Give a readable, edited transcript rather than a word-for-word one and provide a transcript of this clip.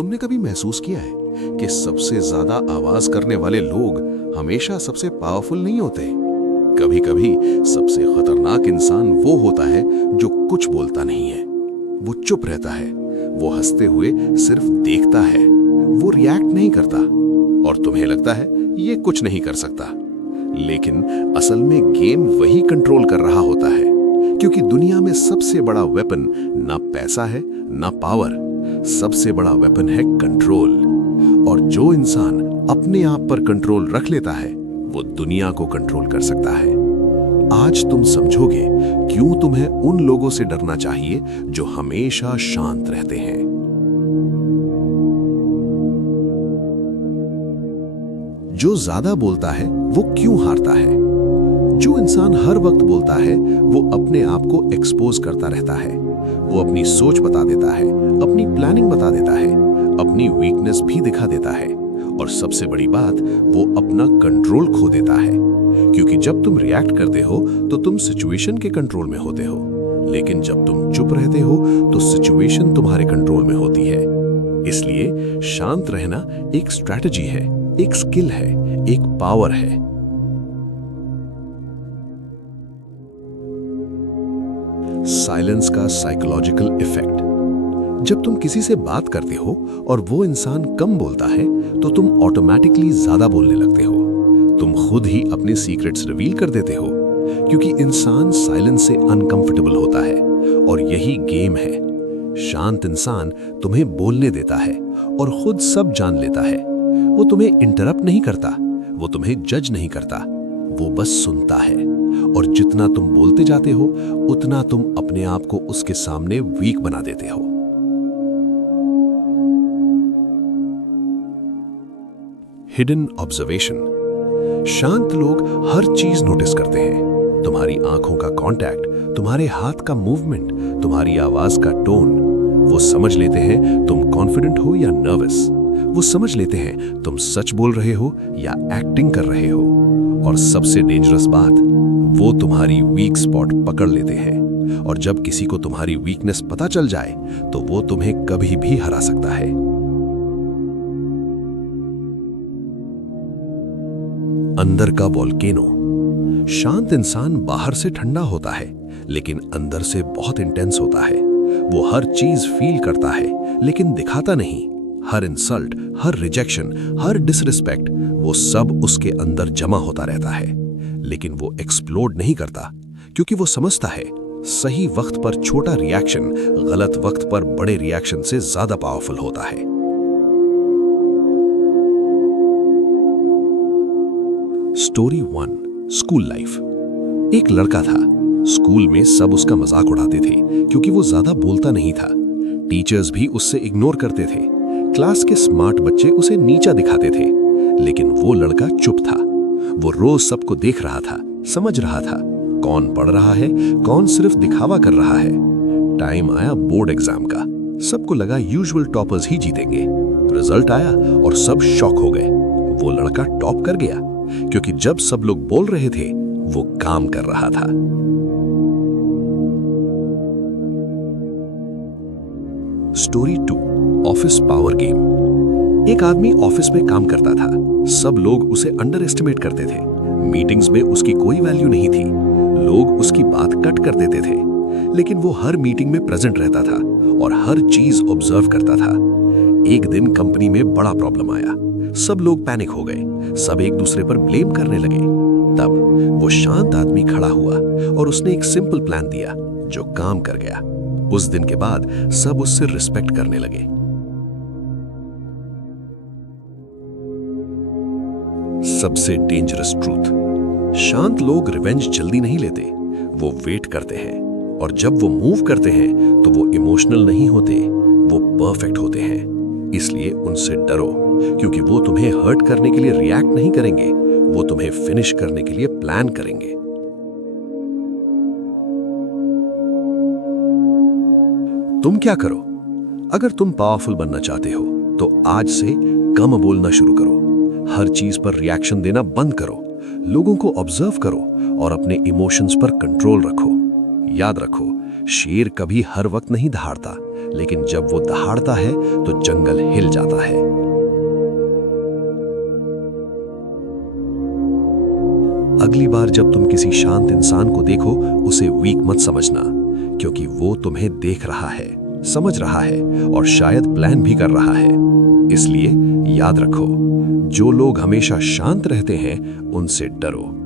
तुमने कभी महसूस किया है कि सबसे ज्यादा आवाज करने वाले लोग हमेशा सबसे पावरफुल नहीं होते? कभी कभी सबसे खतरनाक इंसान वो होता है जो कुछ बोलता नहीं है, वो चुप रहता है, वो हंसते हुए सिर्फ देखता है, वो रिएक्ट नहीं करता और तुम्हें लगता है ये कुछ नहीं कर सकता। लेकिन असल में गेम वही कंट्रोल कर रहा होता है, क्योंकि दुनिया में सबसे बड़ा वेपन ना पैसा है ना पावर, सबसे बड़ा वेपन है कंट्रोल। और जो इंसान अपने आप पर कंट्रोल रख लेता है वो दुनिया को कंट्रोल कर सकता है। आज तुम समझोगे क्यों तुम्हें उन लोगों से डरना चाहिए जो हमेशा शांत रहते हैं। जो ज्यादा बोलता है वो क्यों हारता है? जो इंसान हर वक्त बोलता है वो अपने आप को एक्सपोज करता रहता है, वो अपनी सोच बता देता है, अपनी प्लानिंग बता देता है, अपनी वीकनेस भी दिखा देता है और सबसे बड़ी बात, वो अपना कंट्रोल खो देता है। क्योंकि जब तुम रिएक्ट करते हो तो तुम सिचुएशन के कंट्रोल में होते हो, लेकिन जब तुम चुप रहते हो तो सिचुएशन तुम्हारे कंट्रोल में होती है। इसलिए शांत रहना एक स्ट्रैटेजी है, एक स्किल है, एक पावर है। साइलेंस का साइकोलॉजिकल इफेक्ट। जब तुम किसी से बात करते हो और वो इंसान कम बोलता है तो तुम ऑटोमेटिकली ज्यादा बोलने लगते हो। तुम खुद ही अपने सीक्रेट्स रिवील कर देते हो, क्योंकि इंसान साइलेंस से अनकंफर्टेबल होता है और यही गेम है। शांत इंसान तुम्हें बोलने देता है और खुद सब जान लेता है। वो तुम्हें इंटरप्ट नहीं करता, वो तुम्हें जज नहीं करता, वो बस सुनता है। और जितना तुम बोलते जाते हो उतना तुम अपने आप को उसके सामने वीक बना देते हो। Hidden observation. शांत लोग हर चीज नोटिस करते हैं। तुम्हारी आंखों का कांटेक्ट, तुम्हारे हाथ का मूवमेंट, तुम्हारी आवाज का टोन। वो समझ लेते हैं तुम कॉन्फिडेंट हो या नर्वस। वो समझ लेते हैं तुम सच बोल रहे हो या एक्टिंग कर रहे हो। और सबसे डेंजरस बात, वो तुम्हारी वीक स्पॉट पकड़ लेते हैं। और जब किसी को तुम्हारी वीकनेस पता चल जाए तो वो तुम्हें कभी भी हरा सकता है। अंदर का वोल्केनो। शांत इंसान बाहर से ठंडा होता है लेकिन अंदर से बहुत इंटेंस होता है। वो हर चीज फील करता है लेकिन दिखाता नहीं। हर इंसल्ट, हर रिजेक्शन, हर डिसरिस्पेक्ट, वो सब उसके अंदर जमा होता रहता है। लेकिन वो एक्सप्लोड नहीं करता, क्योंकि वो समझता है सही वक्त पर छोटा रिएक्शन गलत वक्त पर बड़े रिएक्शन से ज्यादा पावरफुल होता है। Story 1, school life. एक लड़का था। स्कूल में सब उसका मजाक उड़ाते थे क्योंकि वो ज्यादा बोलता नहीं था। टीचर्स भी उससे इग्नोर करते थे। क्लास के स्मार्ट बच्चे उसे नीचा दिखाते थे, लेकिन वो लड़का चुप था। वो रोज सबको देख रहा था, समझ रहा था कौन पढ़ रहा है, कौन सिर्फ दिखावा कर रहा है। टाइम आया बोर्ड एग्जाम का। सबको लगा यूजुअल टॉपर्स ही जीतेंगे। रिजल्ट आया और सब शॉक हो गए। वो लड़का टॉप कर गया, क्योंकि जब सब लोग बोल रहे थे वो काम कर रहा था। Story 2, office power game. एक आदमी ऑफिस में काम करता था। सब लोग उसे अंडर एस्टिमेट करते थे। मीटिंग्स में उसकी कोई वैल्यू नहीं थी। लोग उसकी बात कट कर देते थे, लेकिन वो हर मीटिंग में प्रेजेंट रहता था और हर चीज ऑब्जर्व करता था। एक दिन कंपनी में बड़ा प्रॉब्लम आया। सब लोग पैनिक हो गए, सब एक दूसरे पर ब्लेम करने लगे। तब वो शांत आदमी खड़ा हुआ और उसने एक सिंपल प्लान दिया जो काम कर गया। उस दिन के बाद सब उससे रिस्पेक्ट करने लगे। सबसे डेंजरस ट्रूथ। शांत लोग रिवेंज जल्दी नहीं लेते, वो वेट करते हैं। और जब वो मूव करते हैं तो वो इमोशनल नहीं होते, वो परफेक्ट होते हैं। इसलिए उनसे डरो, क्योंकि वो तुम्हें हर्ट करने के लिए रिएक्ट नहीं करेंगे, वो तुम्हें फिनिश करने के लिए प्लान करेंगे। तुम क्या करो? अगर तुम पावरफुल बनना चाहते हो तो आज से कम बोलना शुरू करो। हर चीज पर रिएक्शन देना बंद करो। लोगों को ऑब्जर्व करो और अपने इमोशंस पर कंट्रोल रखो। याद रखो, शेर कभी हर वक्त नहीं दहाड़ता, लेकिन जब वो दहाड़ता है तो जंगल हिल जाता है। अगली बार जब तुम किसी शांत इंसान को देखो, उसे वीक मत समझना, क्योंकि वो तुम्हें देख रहा है, समझ रहा है और शायद प्लान भी कर रहा है। इसलिए याद रखो, जो लोग हमेशा शांत रहते हैं उनसे डरो।